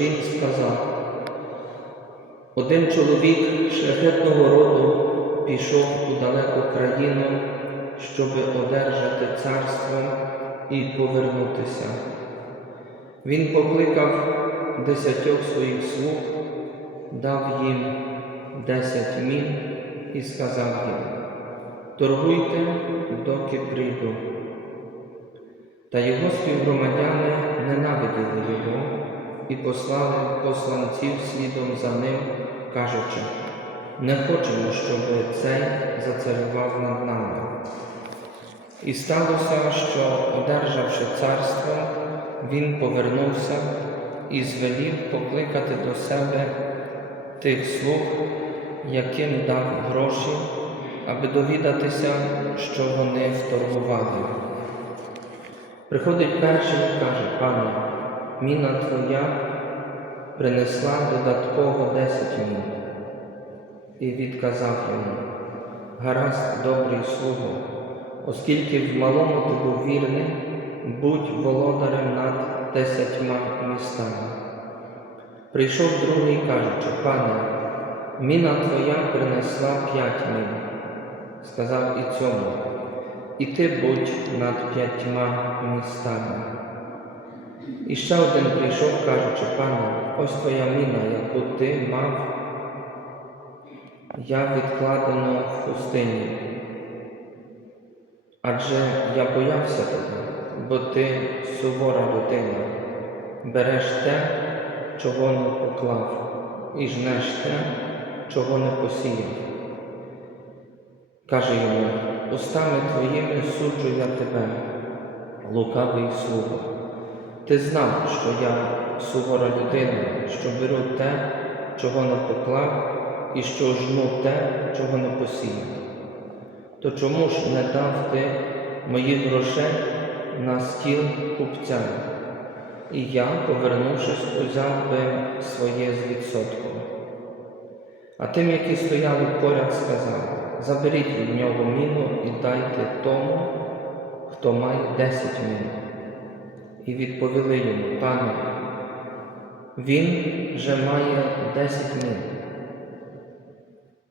він сказав, один чоловік шляхетного роду пішов у далеку країну, щоби одержати царство і повернутися. Він покликав десятьох своїх слуг, дав їм десять мін і сказав їм, торгуйте, доки прийду. Та його співгромадяни ненавиділи його і послали посланців слідом за ним, кажучи, не хочемо, щоб цей зацарював над нами. І сталося, що, одержавши царство, він повернувся і звелів покликати до себе тих слуг, яким дав гроші, аби довідатися, що вони вторгували. Приходить перший і каже, пане, міна твоя принесла додатково десять мін. І відказав йому, гаразд, добрий слуго, оскільки в малому ти був вірний, будь володарем над десятьма містами. Прийшов другий, кажучи, пане, міна твоя принесла п'ять мін. Сказав і цьому, і ти будь над п'ятьма містами. І ще один прийшов, кажучи, пане, ось твоя міна, яку ти мав, я відкладено в пустині. Адже я боявся тебе, бо ти сувора людина, береш те, чого не поклав, і жнеш те, чого не посіяв. Каже йому, устами твоїми суджу я тебе, лукавий слуго. Ти знав, що я сувора людина, що беру те, чого не поклав, і що жну те, чого не посіяв. То чому ж не дав ти моїх грошей на стіл купцям? І я, повернувшись, узяв би своє з відсотком. А тим, які стояли поряд, сказав, заберіть від нього міну і дайте тому, хто має десять мін. І відповіли йому, пане, він же має десять мін.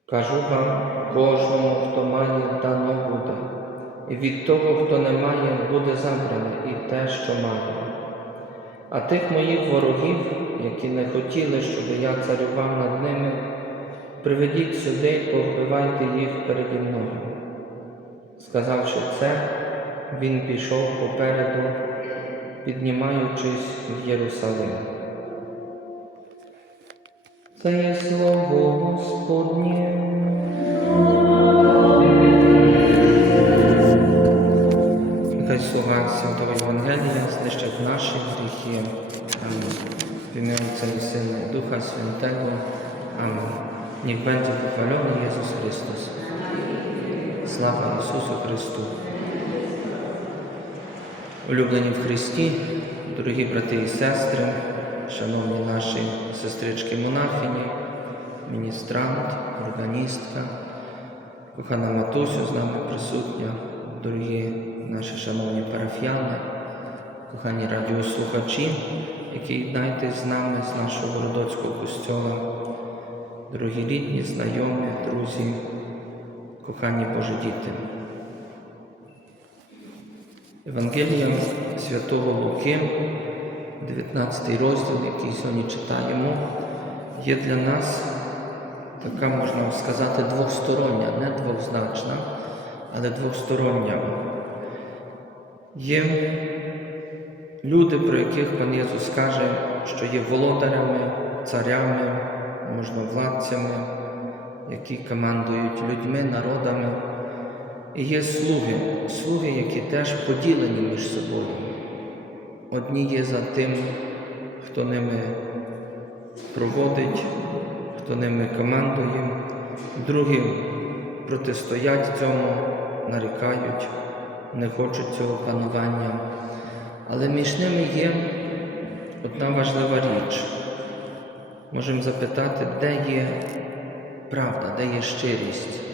Кажу вам, кожному, хто має, дано буде, і від того, хто не має, буде забране і те, що має. А тих моїх ворогів, які не хотіли, щоб я царював над ними, приведіть сюди і повбивайте їх переді мною. Сказавши це, він пішов попереду, піднімаючись в Єрусалим. Це є слово Господнє. Нехай слова Святого Євангелія знищать наші гріхи. Амінь. В ім'я Отця і Сина і Духа Святого. Амінь. Niech będzie pochwalony Jezus Chrystus. Слава Ісусу Христу. Улюблені в Христі, дорогі брати і сестри, шановні наші сестрички монахині, міністрант, органістка, кохана матусю з нами присутня, дорогі наші шановні парафіяни, кохані радіослухачі, які єднаєтесь з нами з нашого Городоцького костьола, дорогі рідні, знайомі, друзі, кохані Божі діти. Євангелія Святого Луки, 19 розділ, який сьогодні читаємо, є для нас така, можна сказати, двостороння, не двозначна, але двостороння. Є люди, про яких пан Єсус каже, що є володарями, царями, можновладцями, які командують людьми, народами. І є слуги, слуги, які теж поділені між собою. Одні є за тим, хто ними проводить, хто ними командує, другі протистоять цьому, нарікають, не хочуть цього панування. Але між ними є одна важлива річ. Можемо запитати, де є правда, де є щирість.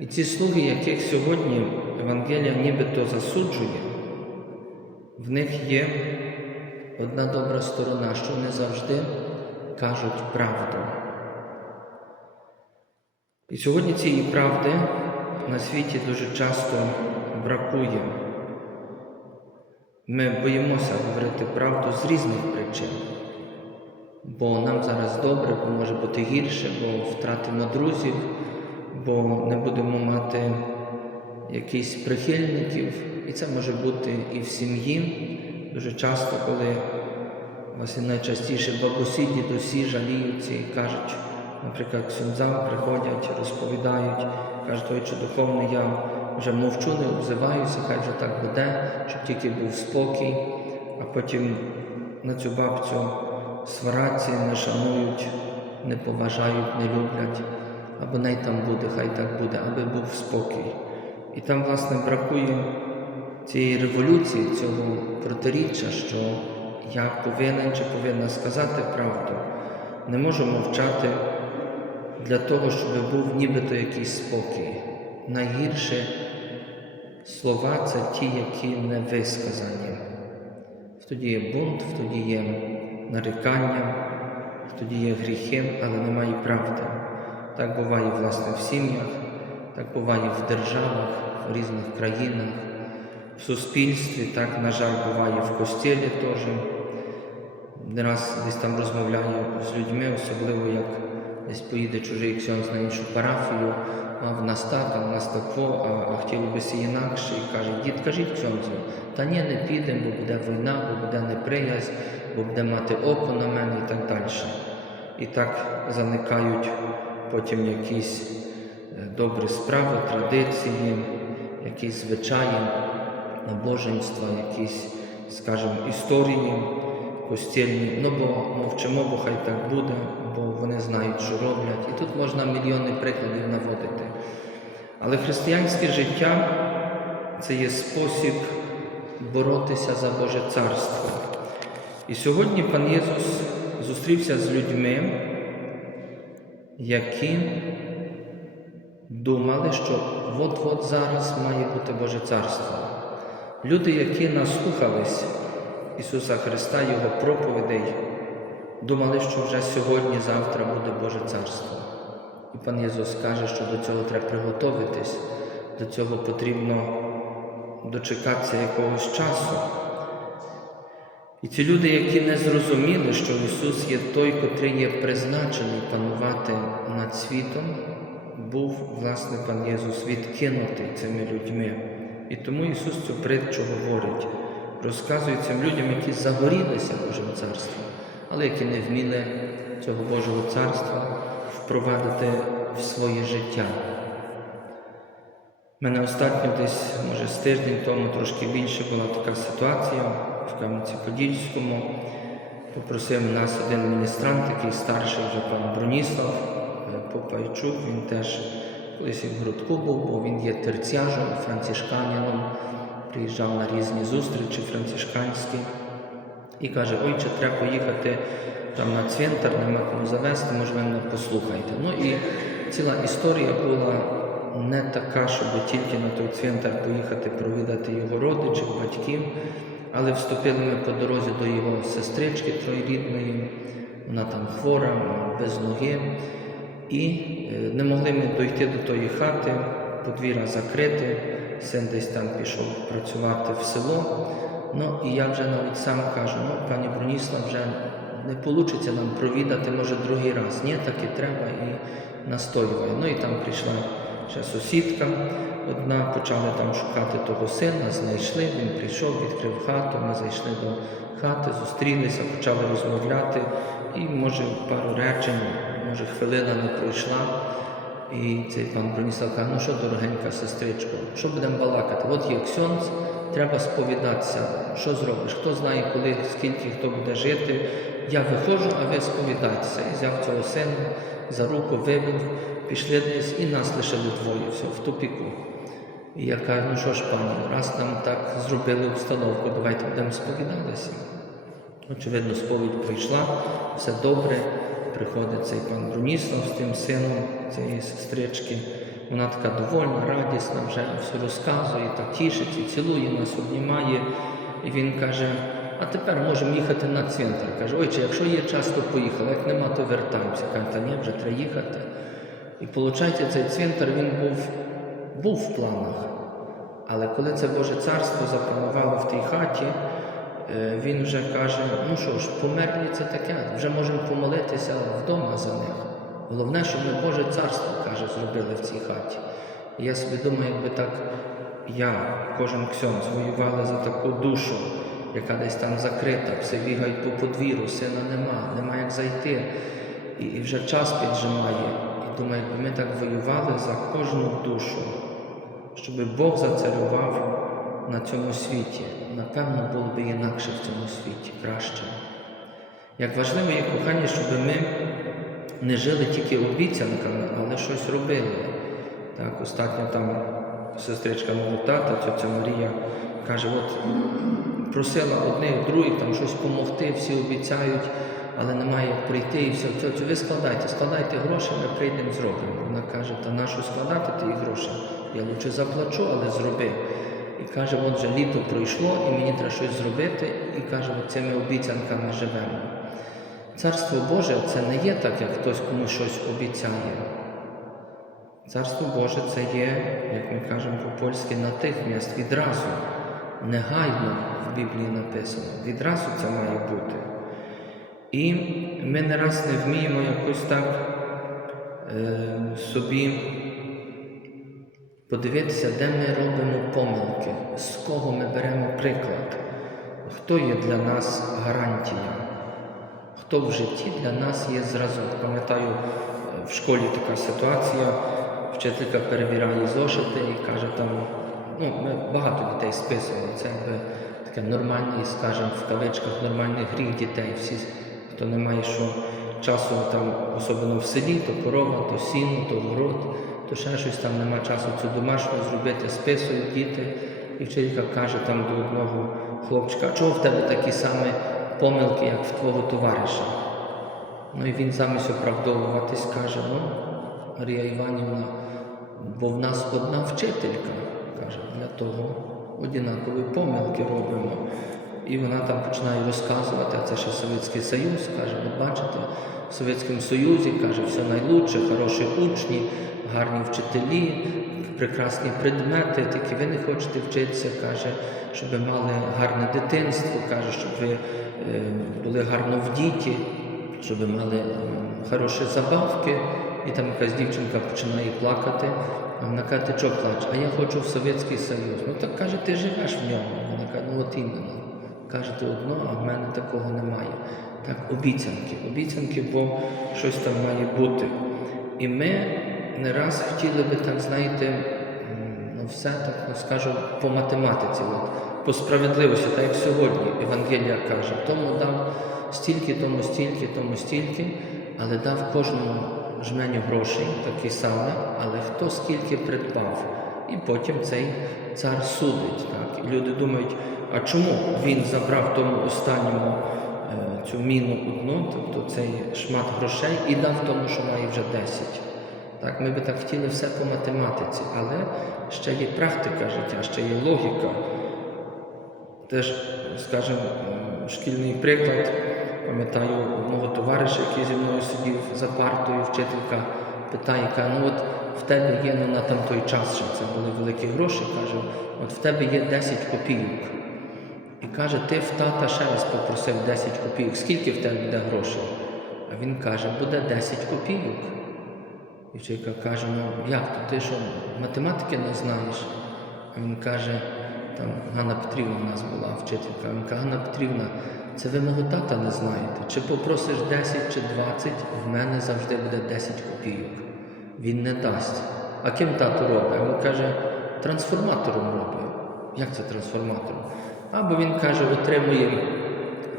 І ці слуги, яких сьогодні Евангелія нібито засуджує, в них є одна добра сторона, що вони завжди кажуть правду. І сьогодні цієї правди на світі дуже часто бракує. Ми боїмося говорити правду з різних причин, бо нам зараз добре, бо може бути гірше, бо втратимо друзів, бо не будемо мати якихось прихильників, і це може бути і в сім'ї. Дуже часто, коли власне найчастіше бабусі, дідусі жаліються і кажуть, наприклад, ксюндзам приходять, розповідають, кажуть, ой, чи духовний я вже мовчу, не обзиваюся, хай вже так буде, щоб тільки був спокій, а потім на цю бабцю свараться, не шанують, не поважають, не люблять, або най там буде, хай так буде, аби був спокій. І там, власне, бракує цієї революції, цього протиріччя, що я повинен чи повинна сказати правду. Не можу мовчати для того, щоб був нібито якийсь спокій. Найгірше слова це ті, які не висказані. Тоді є бунт, тоді є нарікання, тоді є гріхи, але немає правди. Так буває, власне, в сім'ях, так буває в державах, в різних країнах, в суспільстві, так, на жаль, буває в костілі теж. Не раз десь там розмовляю з людьми, особливо як десь поїде чужий ксьонз на іншу парафію, а в нас так, а в нас тако, а, а хотіли би сі інакше, і каже, дід, кажіть ксьонзу, та ні, не підемо, бо буде війна, бо буде неприязнь, бо буде мати око на мене і так далі. І так заникають потім якісь е, добрі справи, традиції, якісь звичаї, набоженства, якісь, скажімо, історії костільні. Ну бо мовчимо, бо хай так буде, бо вони знають, що роблять. І тут можна мільйони прикладів наводити. Але християнське життя це є спосіб боротися за Боже Царство. І сьогодні пан Єсус зустрівся з людьми, які думали, що от-от зараз має бути Боже Царство. Люди, які наслухались Ісуса Христа, Його проповідей, думали, що вже сьогодні, завтра буде Боже Царство. І пан Єсус каже, що до цього треба приготуватись, до цього потрібно дочекатися якогось часу. І ці люди, які не зрозуміли, що Ісус є той, котрий є призначений панувати над світом, був, власне, пан Єсус відкинутий цими людьми. І тому Ісус цю притчу говорить, розказує цим людям, які загорілися Божим Царством, але які не вміли цього Божого царства впровадити в своє життя. У мене останньо десь, може, з тиждень тому трошки більше була така ситуація в Кам'янці-Подільському. Попросив нас один міністрант, такий старший вже пан Броніслав е, Попайчук, він теж колись в Грудку був, бо він є терціажем, францишканіном, приїжджав на різні зустрічі францишканські і каже, ой, чи треба поїхати там на цвинтар, нема кому завести, може ви мене послухайте. Ну і ціла історія була не така, щоб тільки на той цвинтар поїхати провідати його родичів, батьків, але вступили ми по дорозі до його сестрички троєрідної, вона там хвора, без ноги. І е, не могли ми дойти до тої хати, подвір'я закрите, син десь там пішов працювати в село. Ну і я вже навіть сам кажу, ну, пані Броніслав, вже не вийде нам провідати, може, другий раз. Ні, так і треба і настоюває. Ну і там прийшла ще сусідка одна, почали там шукати того сина, знайшли, він прийшов, відкрив хату, ми зайшли до хати, зустрілися, почали розмовляти, і може пару речень, може хвилина не пройшла. І цей пан Броніслав каже, ну що, дорогенька сестричко, що будемо балакати? От є ксьонц, треба сповідатися. Що зробиш? Хто знає, коли, скільки хто буде жити. Я виходжу, а ви сповідайтеся. І взяв цього сина за руку, вивів, пішли десь і нас лишили двоє, все, в тупіку. І я кажу, ну що ж, пані, раз нам так зробили установку, давайте будемо сповідатися. Очевидно, сповідь пройшла, все добре. Приходить цей пан Броніслав з тим сином цієї сестрички. Вона така довольна, радісна, вже все розказує, так тішиться, цілує нас, обнімає. І він каже: а тепер можемо їхати на цвинтар. Каже, ой, чи якщо є час, то поїхали, як нема, то вертаємося. Каже, та ні, вже треба їхати. І виходить, цей цвинтар він був, був в планах. Але коли це Боже царство запанувало в тій хаті, е, він вже каже: ну що ж, померлі це таке, вже можемо помолитися вдома за них. Головне, щоб ми Боже царство, каже, зробили в цій хаті. І я собі думаю, якби так я, кожен ксьонц, воювали за таку душу, яка десь там закрита, все бігають по подвір'ю, сина нема, нема як зайти. І, і вже час піджимає. І думаю, якби ми так воювали за кожну душу, щоб Бог зацарював на цьому світі. Напевно, було б інакше в цьому світі, краще. Як важливо є кохання, щоб ми не жили тільки обіцянками, але щось робили. Так, Остатньо там сестричка мого тата, тетя Марія, каже, от просила одних, других там щось допомогти, всі обіцяють, але немає як прийти і все. Тьотю, ви складайте, складайте гроші, ми прийдемо, зробимо. Вона каже, та нащо складати ті гроші? Я лучше заплачу, але зроби. І каже, от вже літо пройшло, і мені треба щось зробити. І каже, от цими обіцянками живемо. Царство Боже це не є так, як хтось комусь щось обіцяє. Царство Боже це є, як ми кажемо по-польськи, натихмість, відразу, негайно в Біблії написано. Відразу це має бути. І ми не раз не вміємо якось так е, собі подивитися, де ми робимо помилки, з кого ми беремо приклад, хто є для нас гарантія, хто в житті для нас є зразок. Пам'ятаю, в школі така ситуація, вчителька перевіряє зошити і каже там, ну, ми багато дітей списували, це якби таке нормальний, скажімо, в кавичках нормальний гріх дітей. Всі, хто не має що часу там, особливо в селі, то корова, то сіно, то город, то ще щось там нема часу цю домашню зробити, списують діти. І вчителька каже там до одного хлопчика, чого в тебе такі самі помилки, як в твого товариша? Ну і він замість оправдовуватись каже, ну, Марія Іванівна, бо в нас одна вчителька, каже, для того однакові помилки робимо. І вона там починає розказувати, а це ще Совєтський Союз, каже, от бачите, в Совєтському Союзі каже, все найлучше, хороші учні, гарні вчителі, прекрасні предмети, тільки ви не хочете вчитися, каже, щоб ви мали гарне дитинство, каже, щоб ви е, були гарно в діті, щоб ви мали е, хороші забавки. І там якась дівчинка починає плакати, а вона каже, ти чого плачеш? А я хочу в Совєтський Союз. Ну так каже, ти живеш в ньому. Вона каже, ну от іменно. Кажете одно, а в мене такого немає. Так, обіцянки, обіцянки, бо щось там має бути. І ми не раз хотіли би так, знаєте, ну все так ну, скажу по математиці, от, по справедливості, так як сьогодні Евангелія каже, тому дав стільки, тому стільки, тому стільки, але дав кожному жменю грошей, такі саме, але хто скільки придбав. І потім цей цар судить. Так? І люди думають, а чому він забрав тому останньому е, цю міну одну, тобто цей шмат грошей, і дав тому, що має вже 10. Так, ми би так хотіли все по математиці, але ще є практика життя, ще є логіка. Теж, скажімо, шкільний приклад. Пам'ятаю одного товариша, який зі мною сидів за партою, вчителька питає, каже, ну от в тебе є ну, на там той час, що це були великі гроші, каже, от в тебе є 10 копійок. І каже, ти в тата ще раз попросив 10 копійок, скільки в тебе буде грошей? А він каже, буде 10 копійок. І вчителька каже, ну як то ти що, математики не знаєш? А він каже, там Ганна Петрівна у нас була вчителька. Він каже, Ганна Петрівна, це ви мого тата не знаєте. Чи попросиш 10 чи 20, в мене завжди буде 10 копійок. він не дасть. А ким тато робить? Він каже, трансформатором робить. Як це трансформатором? Або він каже, отримує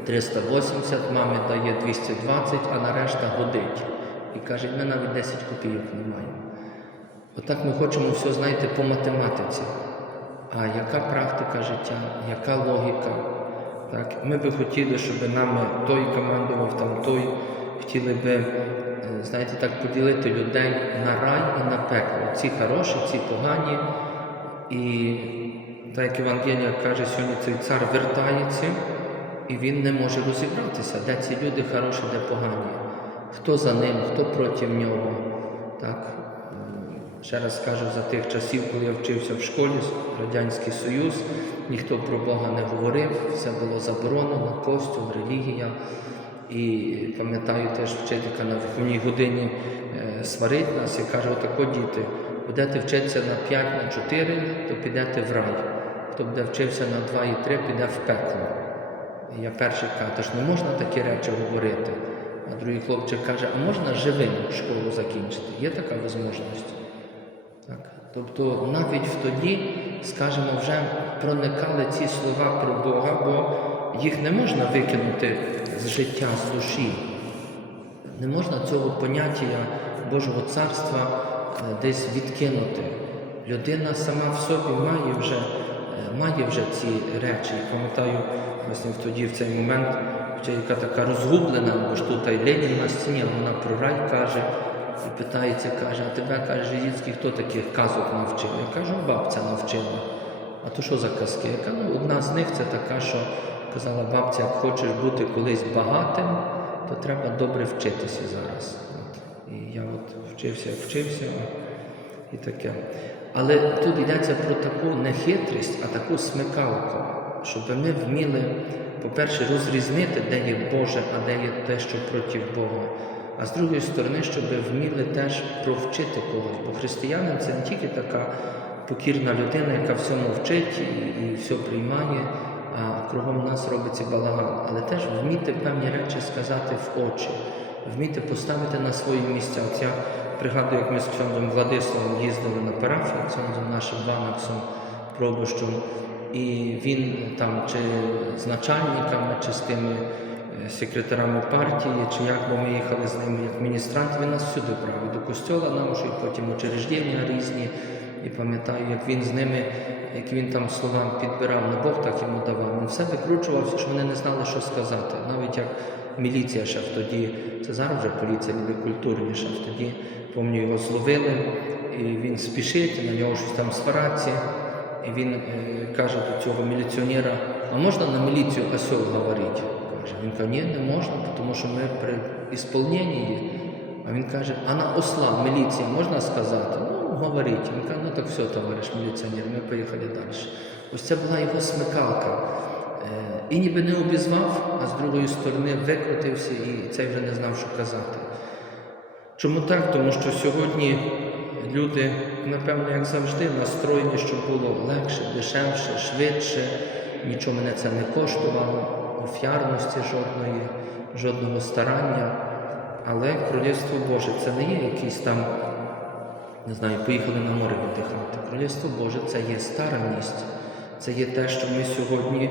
380, мамі дає 220, а на решта годить. І каже, ми навіть 10 копійок не маємо. Отак ми хочемо все, знаєте, по математиці. А яка практика життя, яка логіка? Так? Ми би хотіли, щоб нами той командував, там той, хотіли би, е, знаєте, так поділити людей на рай і на пекло. Ці хороші, ці погані. І так як Євангелія каже, сьогодні цей цар вертається, і він не може розібратися, де ці люди хороші, де погані. Хто за ним, хто проти нього. Так? Ще раз кажу, за тих часів, коли я вчився в школі, Радянський Союз, ніхто про Бога не говорив, все було заборонено, костюм, релігія. І пам'ятаю теж вчителька на виховній годині е, сварить нас і каже, отако діти, будете вчитися на 5, на 4, то підете в рай. Хто буде вчився на 2 і 3, піде в пекло. Я перший кажу, «Та ж не можна такі речі говорити. А другий хлопчик каже, а можна живим школу закінчити? Є така можливість? Так. Тобто навіть тоді, скажімо, вже проникали ці слова про Бога, бо їх не можна викинути з життя, з душі. Не можна цього поняття Божого царства е, десь відкинути. Людина сама в собі має вже, е, має вже ці речі. Пам'ятаю, власне, тоді в цей момент, яка така розгублена, бо ж тут Ленін на стіні, а вона про рай каже. І питається, каже, а тебе каже, Жидіцький, хто таких казок навчив? Я кажу, бабця навчила. А то що за казки? Я кажу, одна з них це така, що казала бабця, як хочеш бути колись багатим, то треба добре вчитися зараз. От. І я от вчився, вчився, і таке. Але тут йдеться про таку не хитрість, а таку смикалку, щоб ми вміли, по-перше, розрізнити, де є Боже, а де є те, що проти Бога. А з другої сторони, щоб вміли теж провчити когось. Бо християнин це не тільки така покірна людина, яка всьому вчить і, все приймає, а кругом нас робиться балаган. Але теж вміти певні речі сказати в очі, вміти поставити на свої місця. От я пригадую, як ми з Ксьондом Владиславом їздили на парафію, Ксьондом нашим Ванаксом, Пробущом, і він там чи з начальниками, чи з тими е, секретарами партії, чи як, бо ми їхали з ним як міністрант, він нас всюди правив, до костьола нашу, і потім учреждення різні. І пам'ятаю, як він з ними, як він там словам підбирав, не Бог так йому давав. Він все викручувався, що вони не знали, що сказати. Навіть як міліція ще тоді, це зараз вже поліція люди культурніша, тоді, пам'ятаю, його зловили, і він спішить, на нього щось там свараться. І він е, каже до цього міліціонера, а можна на міліцію осел говорити? Каже, він каже, ні, не можна, тому що ми при ісполненні. А він каже, а на осла міліції можна сказати? Ну, говоріть. Він каже, ну так все, товариш міліціонер, ми поїхали далі. Ось це була його смикалка. Е, І ніби не обізвав, а з другої сторони викрутився і цей вже не знав, що казати. Чому так? Тому що сьогодні люди, напевно, як завжди, настроєні, щоб було легше, дешевше, швидше, нічого мене це не коштувало, офіарності жодної, жодного старання. Але Королівство Боже це не є якийсь там, не знаю, поїхали на море віддихати. Королівство Боже це є старанність, це є те, що ми сьогодні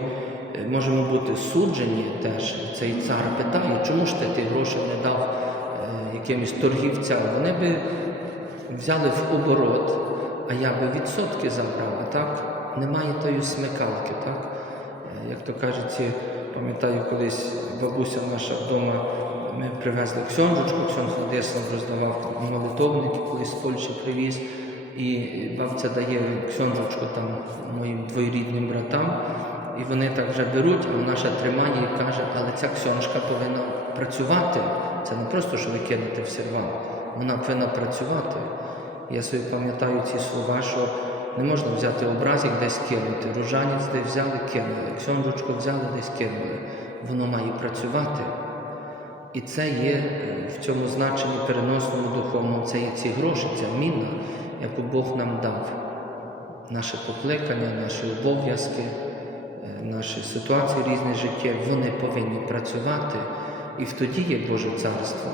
е, можемо бути суджені теж. Цей цар питає, чому ж ти ті гроші не дав е, якимось торгівцям? Вони би взяли в оборот, а я би відсотки забрав, а так немає тої смикалки, так? Е, Як то кажуть, пам'ятаю, колись бабуся наша вдома, ми привезли ксьонжечку, ксьон Владислав роздавав молитовники, колись з Польщі привіз, і бабця дає ксьонжечку там моїм двоюрідним братам, і вони так вже беруть, а вона ще тримає і каже, але ця ксьонжка повинна працювати. Це не просто, що ви кинете в серван, вона повинна працювати. Я собі пам'ятаю ці слова, що не можна взяти образик десь кинути, ружанець десь взяли, кинули, ксьонжечку взяли, десь кинули. Воно має працювати. І це є е, в цьому значенні переносному духовному, це є ці гроші, ця міна, яку Бог нам дав. Наше покликання, наші обов'язки, е, наші ситуації різні життя, вони повинні працювати. І тоді є Боже царство.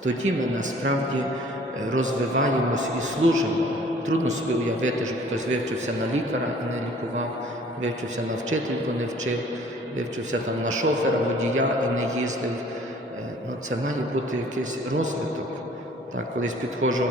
Тоді ми насправді е, розвиваємось і служимо. Трудно собі уявити, щоб хтось вивчився на лікаря і не лікував, вивчився на вчительку, не вчив, вивчився там на шофера, водія і не їздив. Е, Ну, це має бути якийсь розвиток. Так, колись підходжу е,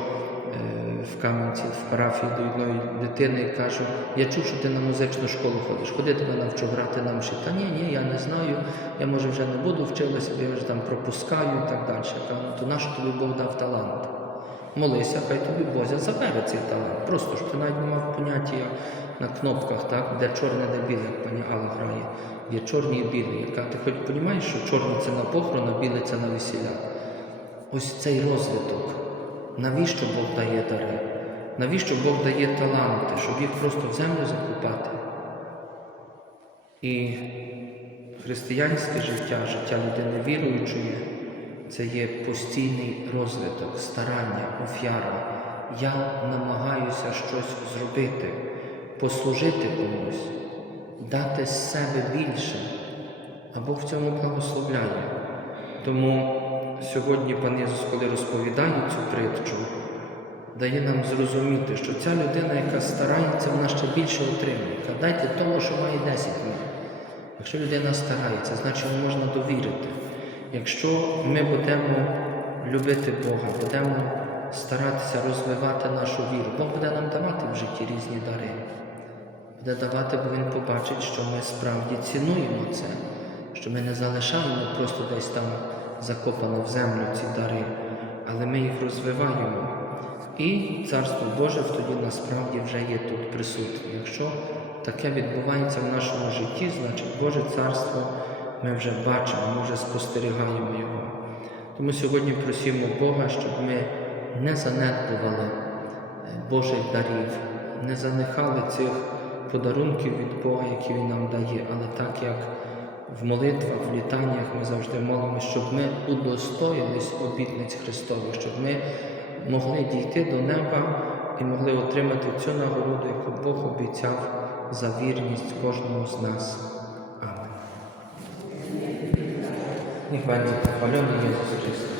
в Кам'янці, в парафії до одної дитини і кажу, я чув, що ти на музичну школу ходиш, ходи тебе навчу грати на мші. Та ні, ні, я не знаю, я може вже не буду вчилася, бо я вже там пропускаю і так далі. Кажу, ну то нащо тобі Бог дав талант? Молися, хай тобі Бозя забере цей талант. Просто ж ти навіть не мав поняття на кнопках, так, де чорне, де біле, як пані Алла грає. Є чорні і білі. Яка ти хоч розумієш, що чорні це на похорон, а біле це на весілля. Ось цей розвиток. Навіщо Бог дає дари? Навіщо Бог дає таланти, щоб їх просто в землю закопати? І християнське життя, життя людини віруючої, це є постійний розвиток, старання, офяра. Я намагаюся щось зробити, послужити комусь, дати з себе більше, а Бог в цьому благословляє. Тому сьогодні пан Ісус, коли розповідає цю притчу, дає нам зрозуміти, що ця людина, яка старається, вона ще більше отримує. Каже, Дайте того, що має 10 днів. Якщо людина старається, значить можна довірити. Якщо ми будемо любити Бога, будемо старатися розвивати нашу віру, Бог буде нам давати в житті різні дари. Буде давати, бо Він побачить, що ми справді цінуємо це, що ми не залишаємо просто десь там закопано в землю ці дари, але ми їх розвиваємо. І Царство Боже тоді насправді вже є тут присутнє. Якщо таке відбувається в нашому житті, значить Боже Царство ми вже бачимо, ми вже спостерігаємо Його. Тому сьогодні просимо Бога, щоб ми не занедбували е, Божих дарів, не занехали цих подарунків від Бога, які Він нам дає, але так як в молитвах, в літаннях ми завжди молимося, щоб ми удостоїлись обітниць Христових, щоб ми могли дійти до неба і могли отримати цю нагороду, яку Бог обіцяв за вірність кожному з нас. Niech będzie pochwalony Jezus Chrystus.